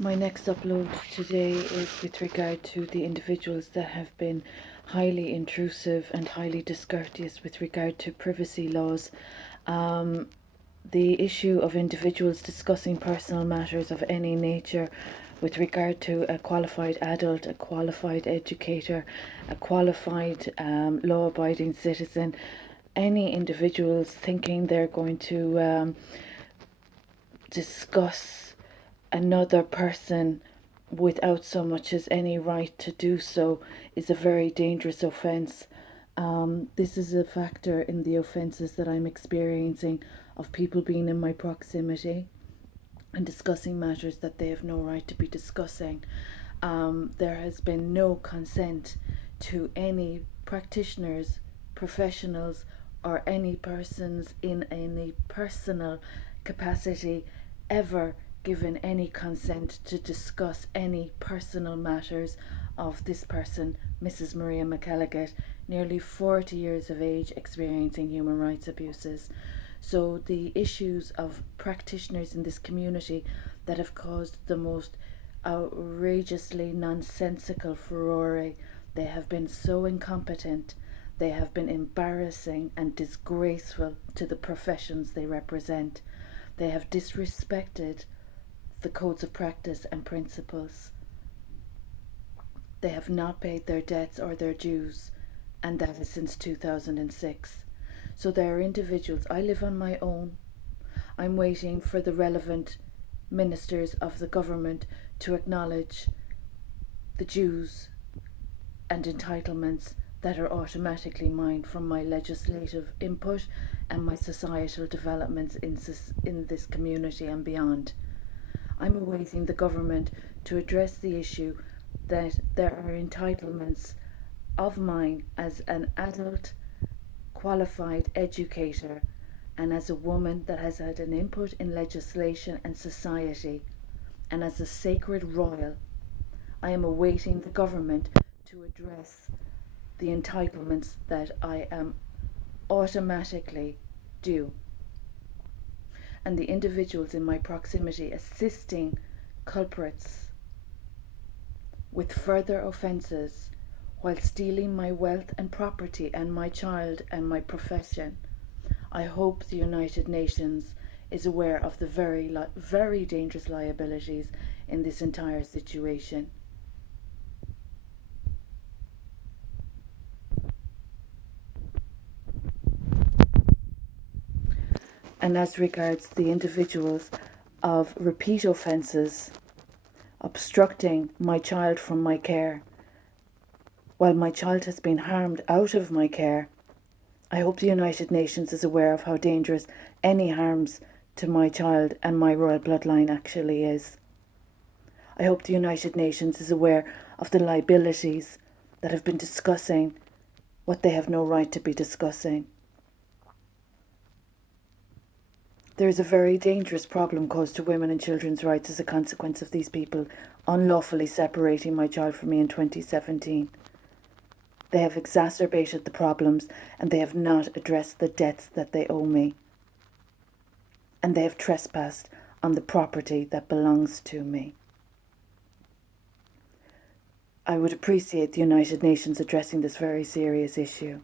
My next upload today is with regard to the individuals that have been highly intrusive and highly discourteous with regard to privacy laws. The issue of individuals discussing personal matters of any nature with regard to a qualified adult, a qualified educator, a qualified law abiding citizen, any individuals thinking they're going to discuss another person without so much as any right to do so is a very dangerous offence. This is a factor in the offences that I'm experiencing of people being in my proximity and discussing matters that they have no right to be discussing. There has been no consent to any practitioners, professionals, or any persons in any personal capacity ever given any consent to discuss any personal matters of this person, Mrs. Maria McElligott, nearly 40 years of age, experiencing human rights abuses. So the issues of practitioners in this community that have caused the most outrageously nonsensical furore, they have been so incompetent, they have been embarrassing and disgraceful to the professions they represent. They have disrespected the codes of practice and principles. They have not paid their debts or their dues, and that is since 2006. So there are individuals. I live on my own. I'm waiting for the relevant ministers of the government to acknowledge the dues and entitlements that are automatically mine from my legislative input and my societal developments in this community and beyond. I'm awaiting the government to address the issue that there are entitlements of mine as an adult, qualified educator, and as a woman that has had an input in legislation and society, and as a sacred royal. I am awaiting the government to address the entitlements that I am automatically due. And the individuals in my proximity assisting culprits with further offences while stealing my wealth and property and my child and my profession. I hope the United Nations is aware of the very dangerous liabilities in this entire situation. And as regards the individuals of repeat offences, obstructing my child from my care, while my child has been harmed out of my care, I hope the United Nations is aware of how dangerous any harms to my child and my royal bloodline actually is. I hope the United Nations is aware of the liabilities that have been discussing what they have no right to be discussing. There is a very dangerous problem caused to women and children's rights as a consequence of these people unlawfully separating my child from me in 2017. They have exacerbated the problems and they have not addressed the debts that they owe me. And they have trespassed on the property that belongs to me. I would appreciate the United Nations addressing this very serious issue.